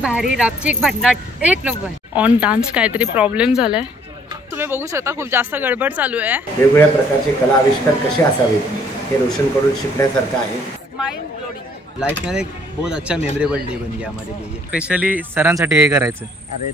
भारी रापची एक भन्नाट एक नंबर ऑन डान्स काहीतरी प्रॉब्लेम झालाय तुम्ही बघू शकता खूप जास्त गडबड चालू आहे वेगवेगळ्या प्रकारचे कला आविष्कार कसे असावेत हे रोशनकडून शिकण्यासारखं आहे माइंड ब्लोइंग लाइफ में एक बहुत अच्छा मेमोरेबल डे बन गया हमारे लिए स्पेशली सरांसाठी हे करायचं अरे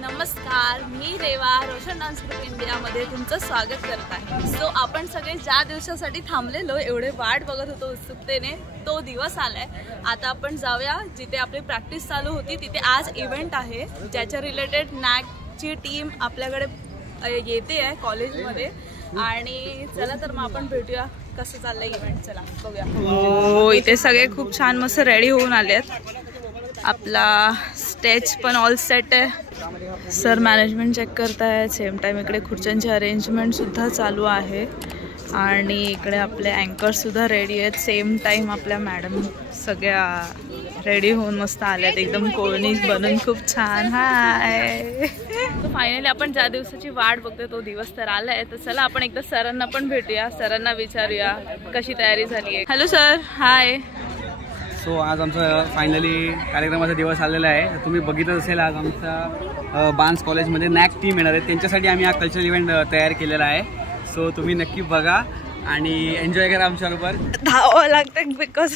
नमस्कार, मी रेवा रोशन डान्स ग्रुप इंडियामध्ये तुमचं स्वागत करत आहे। सो आपण सगळे ज्या दिवसासाठी थांबलेलो एवढे वाट बघत होतो उत्सुकतेने तो दिवस आलाय। आता आपण जाऊया जिथे आपली प्रॅक्टिस चालू होती तिथे आज इव्हेंट आहे ज्याच्या रिलेटेड नॅकची टीम आपल्याकडे येते आहे कॉलेजमध्ये आणि चला तर मग आपण भेटूया कसं चाललंय इव्हेंट चला बघूया। हो इथे सगळे खूप छान मस्त रेडी होऊन आलेत आपला स्टेज पण ऑल सेट आहे सर मॅनेजमेंट चेक करतायत सेम टाइम इकडे खुर्च्यांची अरेंजमेंट सुद्धा चालू आहे आणि इकडे आपले अँकर सुद्धा रेडी आहेत सेम टाइम आपल्या मॅडम सगळ्या रेडी होऊन मस्त आल्यात एकदम कोळणी बनून खूप छान हाय तो फायनली आपण ज्या दिवसाची वाट बघतोय तो दिवस तर आलाय तर चला आपण एकदा सरांना पण भेटूया सरांना विचारूया कशी तयारी झाली आहे। Hello sir hi. सो आज आमचा फायनली कार्यक्रमाचा दिवस आलेला आहे तुम्ही बघितलं असेल आज आमचा बान्स कॉलेजमध्ये नॅक टीम येणार आहे त्यांच्यासाठी आम्ही हा कल्चरल इव्हेंट तयार केलेला आहे सो तुम्ही नक्की बघा आणि एन्जॉय करा आमच्याबरोबर धावावं लागतं बिकॉज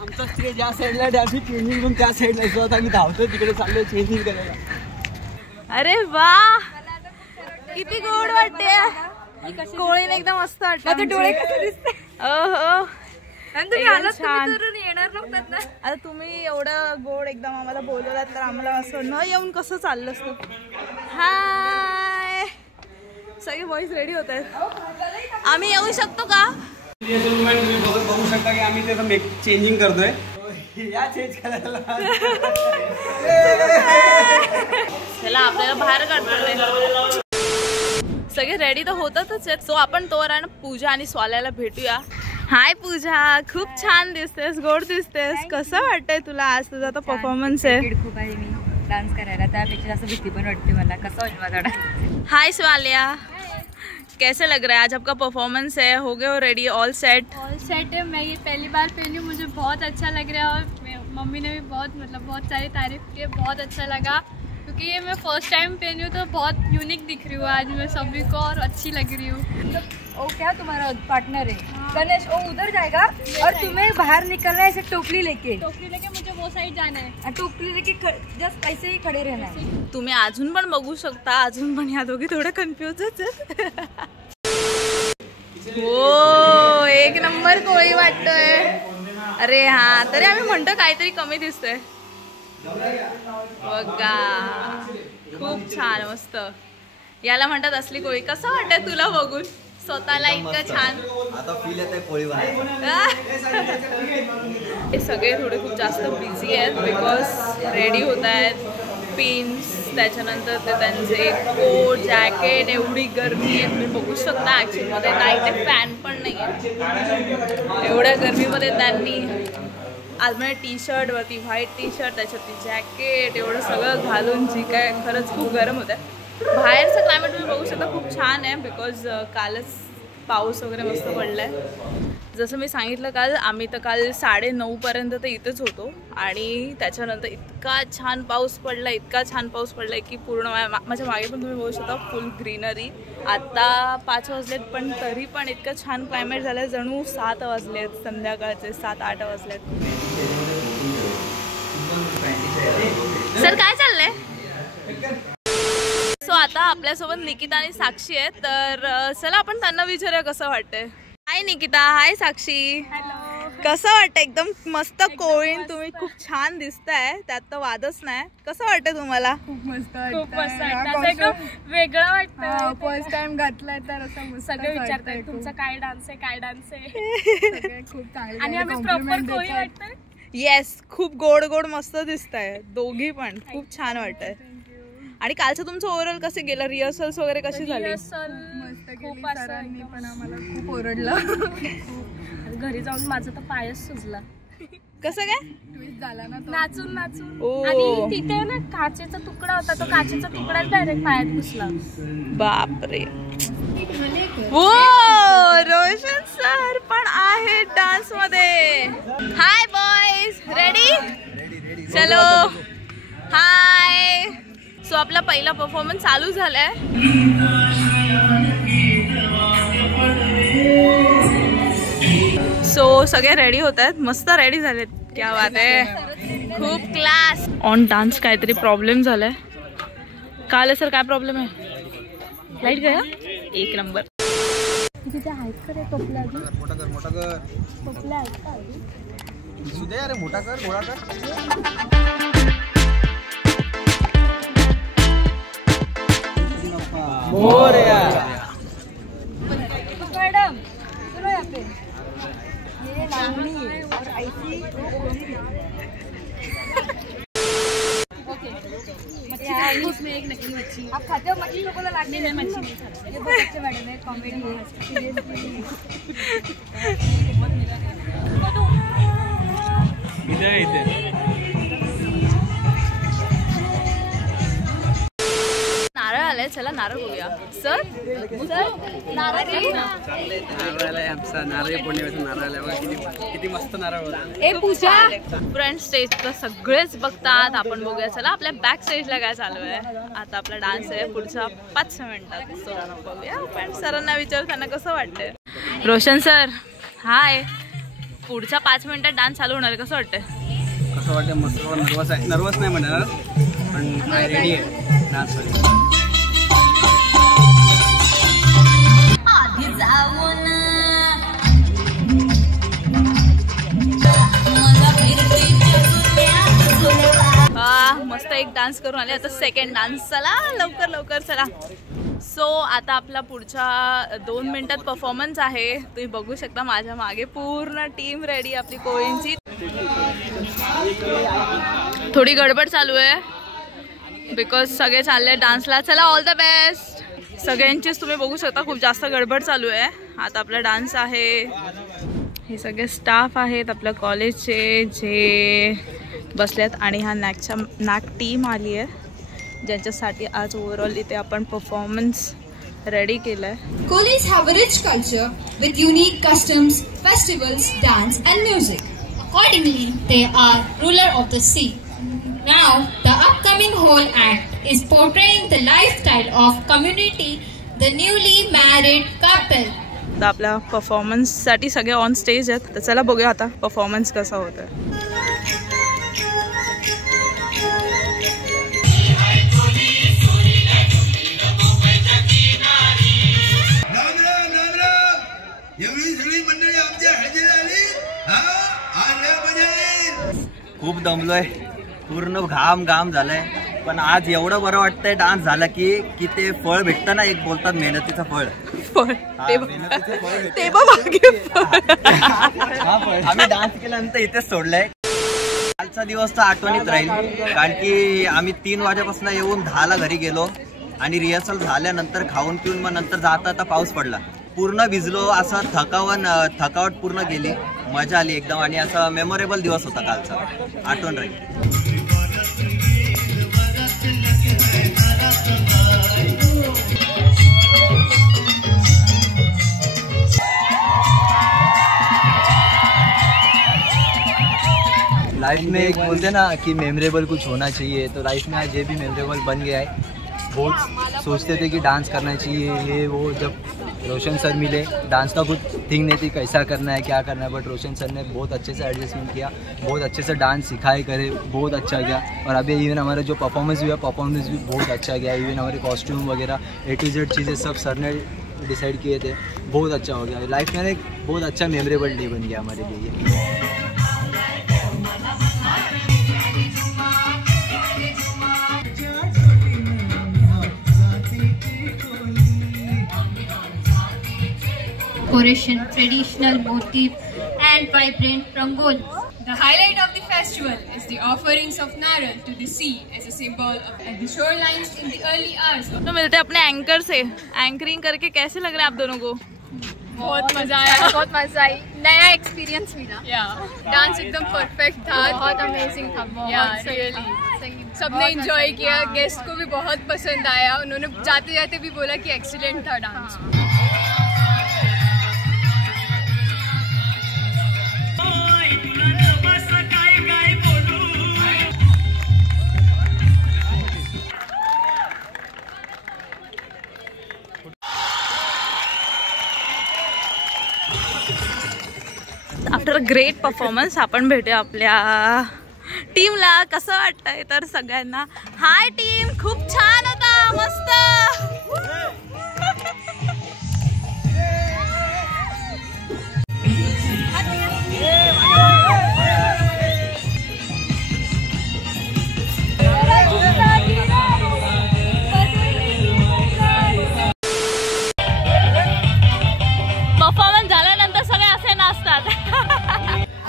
आमचा स्टेज या साईडला डावी चेंजिंग रूम त्या साईडला आम्ही धावतो तिकडे चाललो चेंजिंग करायला। अरे वा किती गोड वाटते कोळीने एकदम मस्त वाटतं डोळे कसे दिसते आता तुम्ही एवढं गोड एकदम आम्हाला बोलवलात तर आम्हाला असं न येऊन कसं चाललं असतं। हाय सगळे बॉईज रेडी होत आहेत आम्ही येऊ शकतो का बघू शकता की आम्ही त्याचं चेंजिंग करतोय या चेंज करायला चला आपल्याला बाहेर काढतो सगळे रेडी तर होतातच आहेत सो आपण तोवर आणि पूजा आणि स्वाल्याला भेटूया। हाय पूजा खूप छान दिसतेस गोड दिसतेस कसं वाटतंय तुला आज तुझा तो परफॉर्मन्स आहे खूप आहे मी डान्स करायला त्यापेक्षा जास्त भीती पण वाटते मला कसं होईल माझा। हाय स्वाल्या कैसे लग रहा है आज आपका परफॉर्मेंस है हो गए हो रेडी ऑल सेट है। मैं ये पहली बार पहनी हूँ मुझे बहुत अच्छा लग रहा है और मम्मी ने भी बहुत सारी तारीफ की बहुत अच्छा लगा क्योंकि ये मैं फर्स्ट टाइम पहनी हूँ तो बहुत यूनिक दिख रही हूँ आज मैं सभी को और अच्छी लग रही हूँ। ओ क्या तुम्हारा पार्टनर है गणेश वो उधर जाएगा और तुम्हें बाहर निकलना है ऐसे टोकरी लेके मुझे वो साइड जाना है टोकरी लेके जस्ट ऐसे ही खड़े रहना है। तुम्ही अजून पण बघू शकता अजून पण ह्या दोघी थोडं कन्फ्युजच आहेत। हो एक नंबर कोळी वाटतोय अरे हा तरी आम्ही म्हणतो काहीतरी कमी दिसतोय बघा खूप छान मस्त याला म्हणतात असली कोळी कसं वाटतंय तुला बघून स्वतःला इतकं छान आता फील येतंय कोळी हे सगळे थोडे खूप जास्त बिझी आहेत बिकॉज रेडी होत आहेत पिन्स त्याच्यानंतर ते त्यांचे कोट जॅकेट एवढी गरमी आहे तुम्ही बघू शकता ॲक्च्युअलमध्ये नाही ते फॅन पण नाही आहे एवढ्या गरमीमध्ये त्यांनी आज म्हणजे टी शर्ट वरती व्हाईट टी शर्ट त्याच्यावरती जॅकेट एवढं सगळं घालून जी काय खरंच खूप गरम होतं बाहेरचं क्लायमेट तुम्ही बघू शकता खूप छान आहे बिकॉज कालच पाऊस वगैरे मस्त पडला आहे जसं मी सांगितलं काल आम्ही तर काल 9:30 पर्यंत तर इथेच होतो आणि त्याच्यानंतर इतका छान पाऊस पडला की पूर्ण माझ्या मागे पण तुम्ही बघू शकता फुल ग्रीनरी आता 5 वाजलेत पण तरी पण इतकं छान क्लायमेट झालं जणू 7 वाजलेत संध्याकाळचे 7-8 वाजलेत। सर काय चाललंय सो आता आपल्यासोबत निकिता आणि साक्षी आहेत तर चला आपण त्यांना विचारूया कसं वाटतंय। हाय निकिता हाय साक्षी कसं वाटतं एकदम मस्त कोळीन तुम्ही खूप छान दिसताय त्यात तर वादच नाही कसं वाटतं तुम्हाला खूप मस्त वाटतं वेगळं वाटतं फर्स्ट टाइम घातलाय तर असं सगळे विचारताय तुमचा काय डान्स आहे खूप चांगले आणि आम्ही प्रॉपर कोळी वाटतंय येस खूप गोड गोड मस्त दिसताय दोघी पण खूप छान वाटतंय आणि कालचं तुमचं ओव्हरऑल कसं गेलं रिहर्सल्स वगैरे कशी झाली खूप सरांनी पण आम्हाला खूप ओरडलं घरी जाऊन माझा तर पायच सुजला कसं काय नाचून नाचून ओ. आणि तिथे ना काचेचा तुकडा होता, तो काचेचा तुकडा डायरेक्ट पायात घुसला. बापरे. वो रोशन सर पण आहे डान्स मध्ये. हाय बॉयज, रेडी? चलो हाय. सो आपला पहिला परफॉर्मन्स चालू झालाय. सो सगळे रेडी होत आहेत, मस्त रेडी झालेत. क्या बात आहे, खूप क्लास. ऑन डान्स काहीतरी प्रॉब्लेम झालाय. काल सर काय प्रॉब्लेम आहे? लाईट गया. एक नंबर. तिथे आहेत का रे टोपल्या अजून? मोठा कर टोपल्या आहेत का अजून? सुदे अरे मोठा कर, गोळा कर. मैडम सुनो यहाँ पे, ये लावणी और ऐसी उसमें एक नकली मच्छी. आप खाते हो मछली? लोगों को लागने है मच्छी. ये बहुत अच्छे मैडम है, कॉमेडी है, सीरियसली. नारळ आलाय, चला नारळ बघूया. सर नारळ आमचा नारळ पौर्णिमेचा नारळ आहे. किती मस्त नारळ होता. ए पूजा. फ्रंट स्टेज तर सगळेच बघतात, आपण बघूया. चला आपल्या बॅक स्टेजला काय चालू आहे. आता आपला डान्स आहे पुढच्या 5 मिनिटात. सो बघूया आपण सरांना विचारू त्यांना कसं वाटतंय. Roshan sir hi. पुढच्या 5 मिनिटात डान्स चालू होणार, कसं वाटतंय? कसं वाटतं? मस्त. नर्वस आहे. नर्वस नाही म्हणणार पण आय रेडी आहे डान्ससाठी. मस्त एक डान्स करून आले. आता सेकंड डान्स. चला लवकर लवकर चला. सो आता आपला पुढच्या 2 मिनिटात परफॉर्मन्स आहे. तुम्ही बघू शकता माझ्या मागे पूर्ण टीम रेडी आपली कोळींची. थोडी गडबड चालू आहे बिकॉज सगळे चालले डान्सला. चला ऑल द बेस्ट सगळ्यांचीच. तुम्ही बघू शकता खूप जास्त गडबड चालू आहे. आता आपला डान्स आहे. हे सगळे स्टाफ आहेत आपल्या कॉलेजचे जे बसल्यात आणि हा नाक टीम आली आहे ज्यांच्यासाठी आज ओव्हरऑल इथे आपण परफॉर्मन्स रेडी केलं आहे. College have a rich culture with unique customs, festivals, dance and music. Accordingly, they are ruler of the sea. Now, the upcoming whole act is portraying the lifestyle of community, the newly married couple. तर आपल्या परफॉर्मन्ससाठी सगळे on stage आहेत. तर चला बघूया आता performance कसा होतोय. खूप दमलोय, पूर्ण घाम झालंय. पण आज एवढं बरं वाटतंय डान्स झाला की ते फळ भेटतं ना, एक बोलतात मेहनतीचं फळ. आम्ही डान्स केल्यानंतर इथेच सोडलंय. कालचा दिवस तर आठवणीत राहील कारण की आम्ही 3 वाजेपासून येऊन 10ला घरी गेलो आणि रिहर्सल झाल्यानंतर खाऊन पिऊन मग नंतर जाता पाऊस पडला. पूर्ण भिजलो, असं थकावट पूर्ण गेली. मजा आली एकदम आणि असा मेमोरेबल दिवस होता कालचा, आठवण राहील. लाइफ में एक बोलते ना कि मेमोरेबल कुछ होना चाहिए, तो लाइफ में आज ये भी मेमोरेबल बन गया है. बहुत सोचते थे कि डांस करना चाहिए ये वो, जब रोशन सर मिले डांस का कुछ थिंग नहीं थी कैसा करना है क्या करना है, बट रोशन सर ने बहुत अच्छे से एडजस्टमेंट किया, बहुत अच्छे से डांस सिखाए करे, बहुत अच्छा गया. और अभी इवन हमारा जो परफॉर्मेंस हुआ परफॉर्मेंस भी बहुत अच्छा गया. इवन हमारे कॉस्ट्यूम वगैरह A to Z चीज़ें सब सर ने डिसाइड किए थे, बहुत अच्छा हो गया. लाइफ में एक बहुत अच्छा मेमोरेबल डे बन गया हमारे लिए. Decoration, traditional motif and vibrant rangoli. The highlight of the festival is the offerings of naral to the sea as a symbol of the shorelines in the early hours. तो मिलते हैं अपने anchor से. Anchoring करके कैसे लग रहा है आप दोनों को? बहुत मजा आया, बहुत मजा आई, नया एक्सपीरियंस मिला। डांस एकदम परफेक्ट था, बहुत अमेजिंग था, बहुत सही, सबने एंजॉय किया, गेस्ट को भी बहुत पसंद आया, उन्होंने जाते जाते भी बोला कि एक्सीलेंट था dance. After a great performance आपण भेटूया आपल्या टीमला। कसं वाटतंय तर सगळ्यांना हाय टीम, खूप छान होता, मस्त। परफॉर्मन्स झाल्यानंतर सगळे असे नाचतात।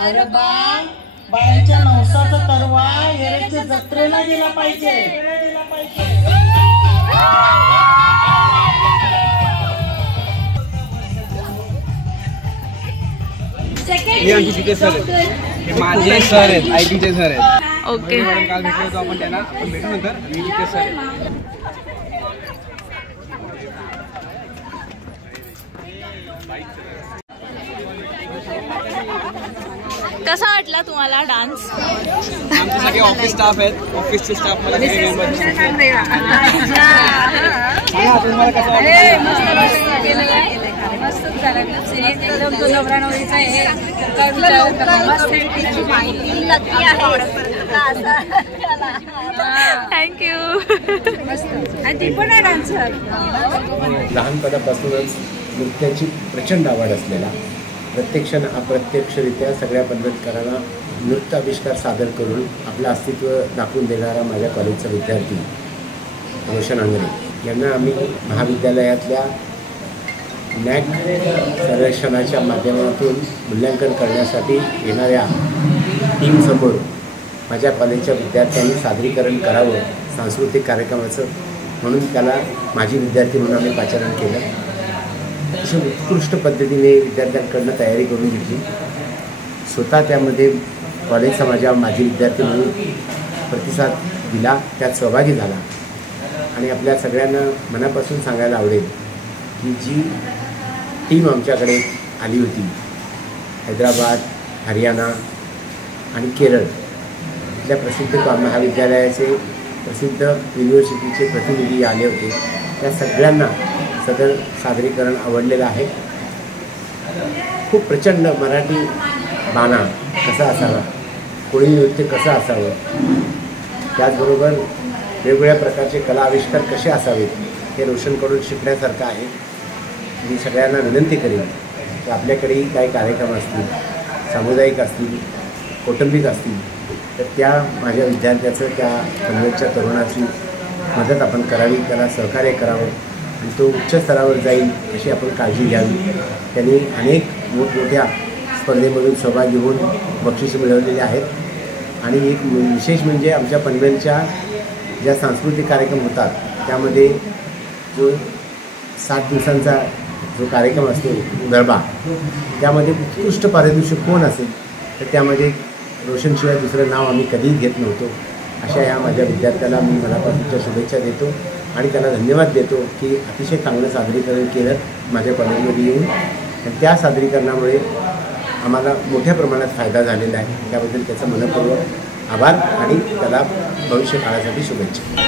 अरे बाळांच्या नवसाचा तरवा येरच्या जत्रेला गेला पाहिजे। माझे सर आहेत, आयटीचे सर आहेत। ओके, काल भेटलो होतो आपण त्यांना, आपण भेटू नंतर। म्युझिकचे सर आहेत। कसा वाटला तुम्हाला डान्स? आमचे सगळे ऑफिस स्टाफ आहेत, ऑफिसचे स्टाफ मला सगळे मेंबर थँक्यू। लहानपणापासूनच नृत्याची प्रचंड आवड असलेला, प्रत्यक्ष अप्रत्यक्षरित्या सगळ्या पद्धतकारांना नृत्य आविष्कार सादर करून आपलं अस्तित्व दाखवून देणारा माझ्या कॉलेजचा विद्यार्थी रोशन आंगरे यांना आम्ही महाविद्यालयातल्या नॅक सर्वेक्षणाच्या माध्यमातून मूल्यांकन करण्यासाठी येणाऱ्या टीमसमोर माझ्या कॉलेजच्या विद्यार्थ्यांनी सादरीकरण करावं सांस्कृतिक कार्यक्रमाचं, म्हणून त्याला माझी विद्यार्थी म्हणून आम्ही पाचारण केलं। अशा उत्कृष्ट पद्धतीने विद्यार्थ्यांकडनं तयारी करून घेतली, स्वतः त्यामध्ये कॉलेजचा माझी विद्यार्थी म्हणून प्रतिसाद दिला, त्यात सहभागी झाला। आणि आपल्या सगळ्यांना मनापासून सांगायला आवडेल की जी टीम आमच्याकडे आली होती, हैदराबाद, हरियाणा आणि केरळ इथल्या प्रसिद्ध महाविद्यालयाचे, प्रसिद्ध युनिव्हर्सिटीचे प्रतिनिधी आले होते, त्या सगळ्यांना सदर सादरीकरण आवडलेलं आहे। खूप प्रचंड मराठी बाणा कसा असावा, कोळी नृत्य कसं असावं, त्याचबरोबर वेगवेगळ्या प्रकारचे कला आविष्कार कसे असावेत हे रोशनकडून शिकण्यासारखं आहे। मी सगळ्यांना विनंती करेन की आपल्याकडेही काही कार्यक्रम असतील, सामुदायिक असतील, कौटुंबिक असतील, तर त्या माझ्या विद्यार्थ्याचं, त्या कॉलेजच्या तरुणाची मदत आपण करावी, त्याला सहकार्य करावं आणि तो उच्च स्तरावर जाईल अशी आपण काळजी घ्यावी। त्यांनी अनेक मोठमोठ्या स्पर्धेमधून सहभागी होऊन बक्षिसं मिळवलेली आहेत। आणि एक विशेष म्हणजे आमच्या पनवेलच्या ज्या सांस्कृतिक कार्यक्रम होतात त्यामध्ये जो 7 दिवसांचा जो कार्यक्रम असतो गरबा, त्यामध्ये उत्कृष्ट पारितोषिक कोण असेल तर त्यामध्ये रोशनशिवाय दुसरं नाव आम्ही कधीही घेत नव्हतो। अशा या माझ्या विद्यार्थ्याला मी मनापासूनच्या शुभेच्छा देतो आणि त्याला धन्यवाद देतो की अतिशय चांगलं सादरीकरण केलं माझ्या कॉलेजमध्ये येऊन, आणि त्या सादरीकरणामुळे आम्हाला मोठ्या प्रमाणात फायदा झालेला आहे। त्याबद्दल त्याचा मनपूर्वक आभार आणि त्याला भविष्य काळासाठी शुभेच्छा।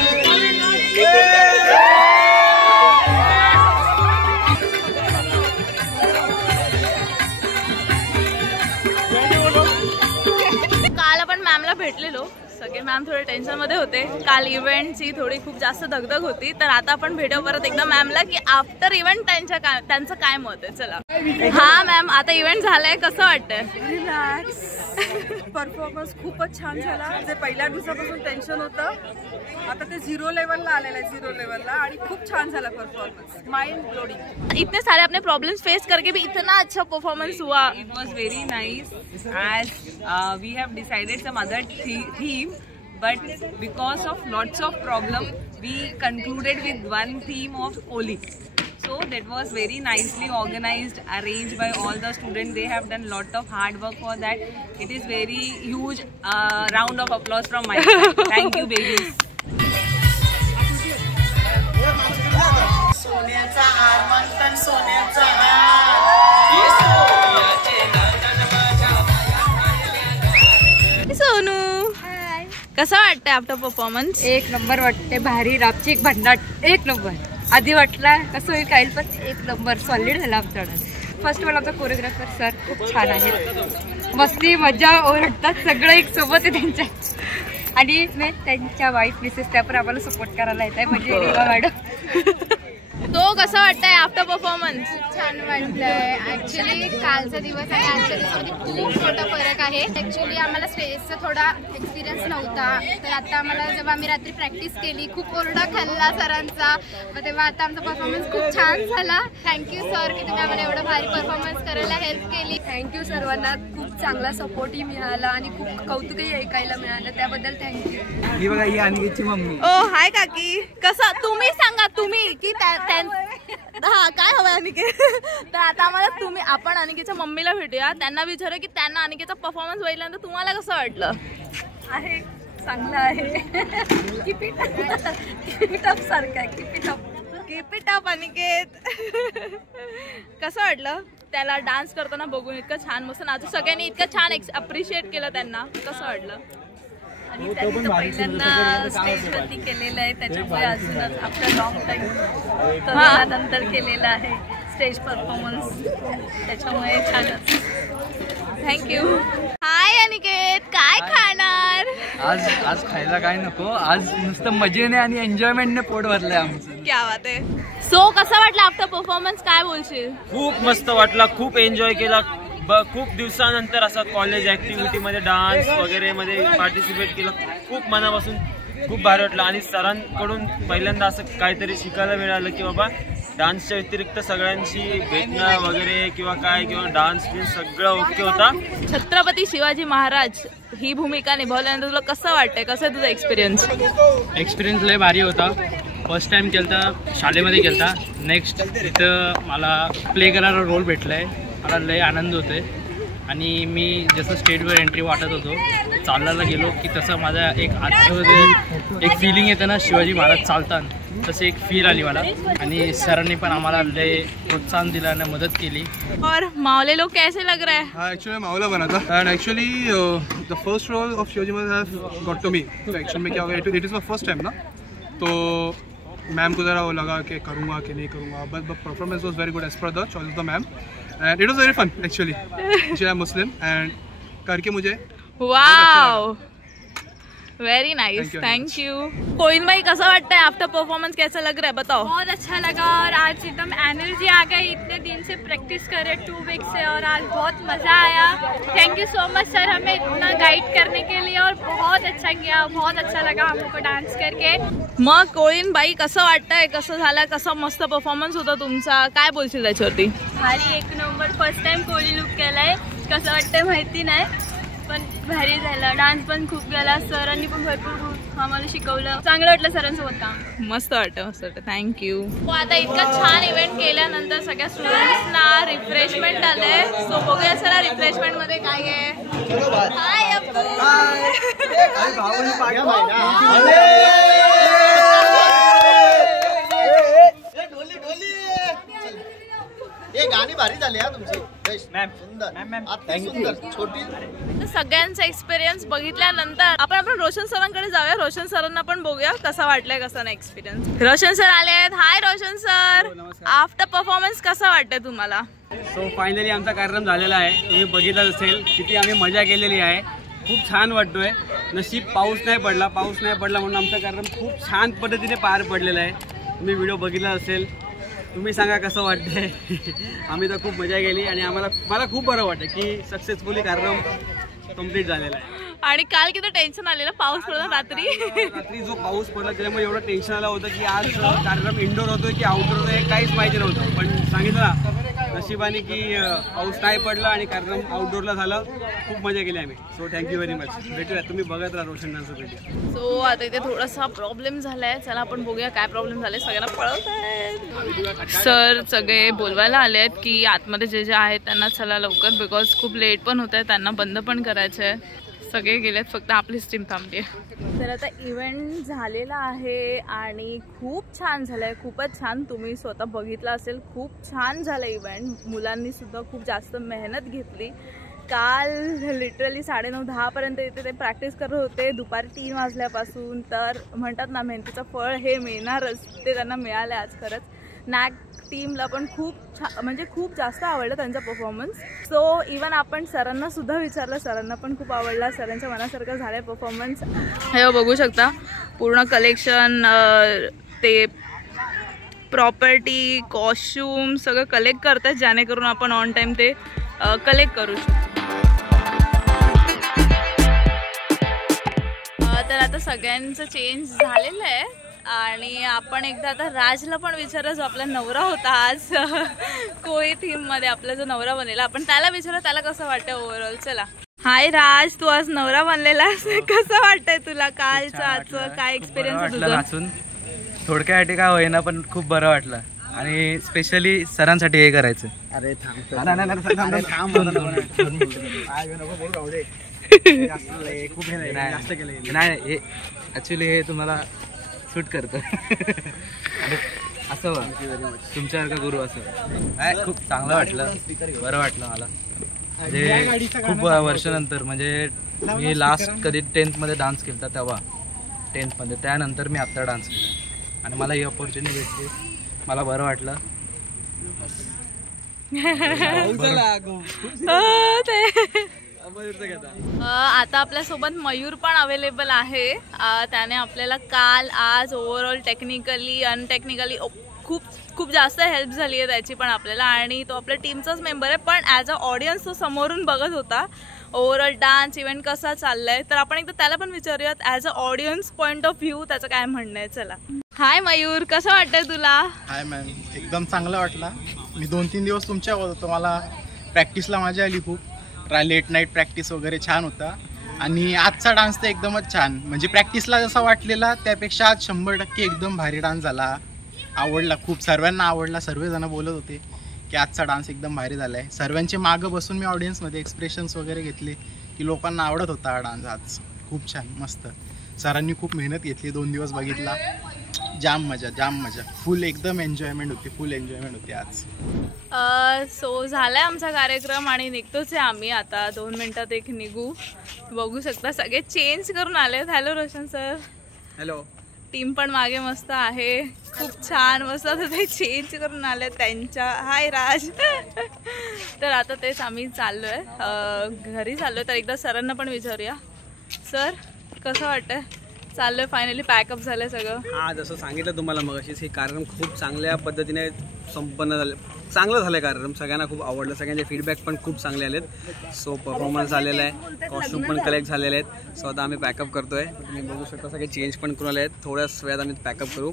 काल आपण मॅमला भेटलेलो, सगळे मॅम थोडे टेन्शनमध्ये होते, काल इव्हेंटची थोडी खूप जास्त दगदग होती, तर आता आपण भेटू परत एकदा मॅमला की आफ्टर इव्हेंट त्यांचं काय मत आहे। चला, हा मॅम, आता इव्हेंट झालाय, कसं वाटतंय? रिलॅक्स, परफॉर्मन्स खूपच छान झाला। जे पहिल्या दिवसापासून टेन्शन होतं आता ते 0 लेवलला आलेलं आहे, 0 लेवलला, आणि खूप छान झाला परफॉर्मन्स, माइंड ब्लोइंग। इतने सारे अपने प्रॉब्लम्स फेस करके भी इतना अच्छा परफॉर्मेंस हुआ। It was very nice as we have decided some other theme, but because of lots of problem we concluded with one theme of Holi. also. That was very nicely organized, arranged by all the students. They have done lot of hard work for that. It is very huge round of applause from my side. Thank you, babies. सोन्याचा हार म्हणतात सोन्याचा सोनू कसं वाटतंय after performance? एक number वाटते, भारी. रापची एक भन्नाट एक नंबर. आधी वाटला कसं होईल काही, पण एक नंबर सॉलिड झाला आमचा डान्स. फर्स्ट वन आमचा कोरिओग्राफर सर खूप छान आहे. मस्ती मजा ओरडतात सगळं एक सोबत आहे त्यांच्या. आणि मी त्यांच्या वाईफ मिसेस त्या पण आम्हाला सपोर्ट करायला येत आहे, म्हणजे रेवा मॅडम. तो कसं वाटतंय आफ्टर परफॉर्मन्स? छान वाटलंय. ऍक्च्युली कालचा दिवस आणि आजच्या दिवसामध्ये खूप मोठा फरक आहे. ऍक्च्युली आम्हाला स्टेजचा थोडा एक्सपिरियन्स नव्हता, तर आता आम्हाला जेव्हा आम्ही रात्री प्रॅक्टिस केली खूप ओरडा खाल्ला सरांचा, मग तेव्हा आता आमचा परफॉर्मन्स खूप छान झाला. थँक्यू सर की तुम्ही आम्हाला एवढं भारी परफॉर्मन्स करायला हेल्प केली. थँक्यू सर्वांना. खूप चांगला सपोर्टही मिळाला आणि खूप कौतुकही ऐकायला मिळालं, त्याबद्दल थँक्यू. ही बघा ही अनिकेतची मम्मी. ओ हाय काकी. कसं तुम्ही सांगा तुम्ही की हा काय हवंय अनिकेत? तर आता आम्हाला तुम्ही आपण अनिकेतच्या मम्मीला भेटूया, त्यांना विचारू की त्यांना अनिकेतचा परफॉर्मन्स बघितल्यानंतर तुम्हाला कसं वाटलं? आहे चांगलं आहे. कीप इट अप सारखं आहे. Keep it up Aniket. कसं वाटलं त्याला डान्स करताना बघून? इतकं छान मस्त नाचू, सगळ्यांनी इतकं छान अप्रिशिएट केलं त्यांना. कसं वाटलं? आणि त्यांनी तर पहिल्यांदा स्टेजवरती केलेलं आहे, त्याच्यामुळे अजूनच आफ्टर लॉंग टाईम नंतर केलेलं आहे स्टेज परफॉर्मन्स, त्याच्यामुळे छानच. थँक्यू. हाय अनिकेत, काय खाणार आज खायला काय नको, आज नुसतं मजेने आणि एन्जॉयमेंटने पोट भरलंय आमचं. क्या बात आहे. सो कसा वाटला आफ्टर परफॉर्मन्स? काय बोलशील? खूप मस्त वाटला, खूप एन्जॉय केला. खूप दिवसानंतर असं कॉलेज ऍक्टिव्हिटी मध्ये डान्स वगैरे मध्ये पार्टिसिपेट केलं. खूप मनापासून खूप भारी वाटलं आणि सरांकडून पहिल्यांदा असं काहीतरी शिकायला मिळालं की बाबा डान्सच्या व्यतिरिक्त सगळ्यांशी भेटणं वगैरे किंवा काय किंवा डान्स सगळं ओके होता. छत्रपती शिवाजी महाराज ही भूमिका निभावल्यानंतर तुला कसं वाटतंय? कसं तुझा एक्सपिरियन्स? एक्सपिरियन्स लय भारी होता. फर्स्ट टाइम केलता, शाळेमध्ये केलता. नेक्स्ट इथं मला प्ले करायला रोल भेटलाय, मला लय आनंद होतोय. आणि मी जसं स्टेजवर एंट्री वाटत होतो, चालायला गेलो की तसं माझा एक आतमध्ये एक फिलिंग येतं ना शिवाजी महाराज चालताना, तसे एक फील आली मला. आणि सरांनी पण आम्हाला लय प्रोत्साहन दिलं आणि मदत केली. और मावले लोग कैसे लग रहा है? हाँ, एक्चुअली मावला बना था and actually the first role of Shivaji Maharaj have got to me. तो एक्चुअली में क्या हो गया, it is my first time ना, तो मैम को ज़रा वो लगा कि करूँगा कि नहीं करूँगा, but the performance was very good as per the choice of the ma'am and it was very fun actually. I am Muslim and करके मुझे wow, very nice, thank you. कोइन भाई कैसा वाटता है आफ्टर परफॉर्मेंस? कैसा लग रहा है बताओ? बहुत अच्छा लगा और आज एकदम एनर्जी आ गई. इतने दिन से प्रैक्टिस करे 2 वीक्स से और आज बहुत मजा आया. Thank you so much sir हमें इतना गाइड करने के लिए और बहुत अच्छा किया. बहुत अच्छा लगा हमको डान्स करके. मग कोइन भाई कसं वाटतंय? कसं झालं? कसा मस्त परफॉर्मन्स होता तुमचा? काय बोलशील त्याच्यावरती? भारी एक नंबर. फर्स्ट टाइम कोळी लुक केलाय. कसं वाटतंय माहिती नाही, पण भारी झाला. डान्स पण खूप गेला. सरांनी पण भरपूर आम्हाला शिकवलं. चांगलं वाटलं सरांसोबत काम. मस्त वाटतं, मस्त वाटतं. थँक्यू. आता इतका छान इव्हेंट केल्यानंतर सगळ्या स्टुडंट्सना रिफ्रेशमेंट आलंय. सो बघूया चला रिफ्रेशमेंट मध्ये काय आहे. हाय अप्पू. गाणी भारी झाली हा तुमची. सगळ्यांचा एक्सपिरियन्स बघितल्यानंतर आपण रोशन सरांकडे जाऊया. रोशन सरांना पण बघूया कसा वाटलाय, कसा नाही एक्सपिरियन्स. रोशन सर आले आहेत. हाय रोशन सर, आफ्टर परफॉर्मन्स कसा वाटतंय तुम्हाला? सो फायनली आमचा कार्यक्रम झालेला आहे. तुम्ही बघितलं असेल किती आम्ही मजा केलेली आहे. खूप छान वाटतोय. नशीब पाऊस नाही पडला म्हणून आमचा कार्यक्रम खूप छान पद्धतीने पार पडलेला आहे. तुम्ही व्हिडिओ बघितला असेल. तुम्ही सांगा कसं वाटतंय. आम्ही तर खूप मजा केली आणि मला खूप बरं वाटतं की सक्सेसफुली कार्यक्रम कम्प्लीट झालेला आहे. आणि काल किती टेन्शन आलेलं, पाऊस पडला रात्री जो पाऊस पडला त्याच्यामुळे एवढं टेन्शन आलं होतं की आज कार्यक्रम इंडोर होतोय की आउटडोर होतोय काहीच माहिती नव्हतं. पण सांगितलं ना नशिबाने की पाऊस नाही पडला आणि कार्यक्रम आउटडोअरला झालं. खूप मजा केली आम्ही. So thank you very much. भेटूया. तुम्ही बघत राहा रोशन डान्स रुपींडिया. सो आता इथे थोडासा प्रॉब्लेम झालाय. चला आपण बघूया काय प्रॉब्लेम झालाय. सगळ्यांना पळवत आहेत. सर सगळे बोलवायला आले आहेत की आतमध्ये जे जे आहेत त्यांना चला लवकर, बिकॉज खूप लेट पण होत आहे, त्यांना बंद पण करायचं आहे. सगळे गेलेत, फक्त आपलीच टीम थांबली आहे. तर आता इव्हेंट झालेला आहे आणि खूप छान झालं आहे. खूपच छान. तुम्ही स्वतः बघितलं असेल. खूप छान झालं इव्हेंट. मुलांनी सुद्धा खूप जास्त मेहनत घेतली. काल लिटरली 9:30-10 पर्यंत इथे ते प्रॅक्टिस करत होते, दुपारी 3 वाजल्यापासून. तर म्हणतात ना, मेहनतीचं फळ हे मिळणारच, ते त्यांना मिळालं आज खरंच. नॅक टीमला पण खूप जास्त आवडलं त्यांचा परफॉर्मन्स. सो इवन आपण सरांना सुद्धा विचारलं, सरांना पण खूप आवडला. सरांच्या मनासारखं झालं परफॉर्मन्स. हे बघू शकता पूर्ण कलेक्शन, ते प्रॉपर्टी, कॉस्ट्यूम सगळं कलेक्ट करतात, जेणेकरून आपण ऑन टाईम ते कलेक्ट करू शकतो. तर आता सगळ्यांचं चेंज झालेलं आहे आणि आपण एकदा आता राजला पण विचारलं, जो आपला नवरा होता आज कोळी थीममध्ये आपला जो नवरा बनेला, आपण त्याला विचारलं त्याला कसं वाटतं ओव्हरऑल. चला. हाय राज, तू आज नवरा बनलेला, कसं वाटतंय तुला? कालचं आजचं काय एक्सपिरियन्स आहे तुझा? नाचून थोडक्यासाठी काय होईना पण खूप बरं वाटलं आणि स्पेशली सरांसाठी हे करायचं. अरे नाही ऍक्च्युली हे तुम्हाला सूट करतं असं तुमच्यासारखा गुरु असं. खूप चांगलं वाटलं, बरं वाटलं मला. म्हणजे खूप वर्षानंतर, म्हणजे मी लास्ट कधी 10th मध्ये डान्स केला तेव्हा 10th मध्ये, त्यानंतर मी आत्ता डान्स केला आणि मला ही अपॉर्च्युनिटी भेटली. मला बरं वाटलं. आता आपल्यासोबत मयूर पण अवेलेबल आहे. त्याने आपल्याला काल आज ओव्हरऑल टेक्निकली अनटेक्निकली खूप जास्त हेल्प झाली आहे त्याची पण आपल्याला. आणि तो आपल्या टीमचाच मेंबर आहे, पण ॲज अ ऑडियन्स तो समोरून बघत होता ओव्हरऑल डान्स इव्हेंट कसा चाललाय. तर आपण एकदा त्याला पण विचारूयात as a audience point of view त्याचं काय म्हणणं आहे. चला. हाय मयूर, कसं वाटतंय तुला? हाय मॅम, एकदम चांगलं वाटलं. मी 2-3 दिवस तुमच्यावर होतो. मला प्रॅक्टिसला मजा आली खूप. लेट नाईट प्रॅक्टिस वगैरे छान होता आणि आजचा डान्स तर एकदमच छान. म्हणजे प्रॅक्टिसला जसा वाटलेला त्यापेक्षा आज 100% एकदम भारी डान्स झाला. आवडला खूप, सर्वांना आवडला. सर्वजण बोलत होते की आजचा डान्स एकदम भारी झाला आहे. सर्वांचे मागं बसून मी ऑडियन्समध्ये एक्सप्रेशन्स वगैरे घेतले की लोकांना आवडत होता हा डान्स आज. खूप छान, मस्त. सरांनी खूप मेहनत घेतली, 2 दिवस बघितला. जाम मजा. फुल एकदम एन्जॉयमेंट होती आज. सो झालाय आमचा कार्यक्रम आणि निघतोच आहे आम्ही आता. 2 मिनिटात एक निघू. बघू शकता सगळे चेंज करून आलेत. Hello Roshan sir. Hello. Team पण मागे मस्त आहे, खूप छान मस्त ते चेंज करून आले त्यांच्या. हाय राज. तर आता तेच आम्ही चाललोय, घरी चाललोय. तर एकदा सरांना पण विचारूया. सर कसं वाटतंय? चाललोय फायनली, पॅकअप झालंय सगळं. हा, जसं सांगितलं तुम्हाला मग अशीच हे कार्यक्रम खूप चांगल्या पद्धतीने संपन्न झालं. चांगलं झालं कार्यक्रम, सगळ्यांना खूप आवडलं. सगळ्यांचे फीडबॅक पण खूप चांगले आलेत. सो परफॉर्मन्स झालेला आहे, कॉस्ट्यूम पण कलेक्ट झालेले आहेत. सो आता आम्ही पॅकअप करतोय. तुम्ही बघू शकता सगळे चेंज पण करून आले आहेत. थोड्याच वेळात आम्ही पॅकअप करू.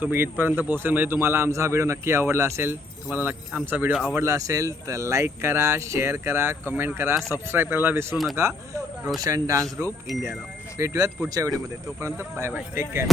तुम्ही इथपर्यंत पोहोचेल म्हणजे तुम्हाला आमचा व्हिडिओ नक्की आवडला असेल. तुम्हाला आमचा व्हिडिओ आवडला असेल तर लाईक करा, शेअर करा, कमेंट करा, सबस्क्राईब करायला विसरू नका रोशन डान्स ग्रुप इंडियाला. भेटूयात पुढच्या व्हिडिओमध्ये. तोपर्यंत बाय बाय, टेक केअर.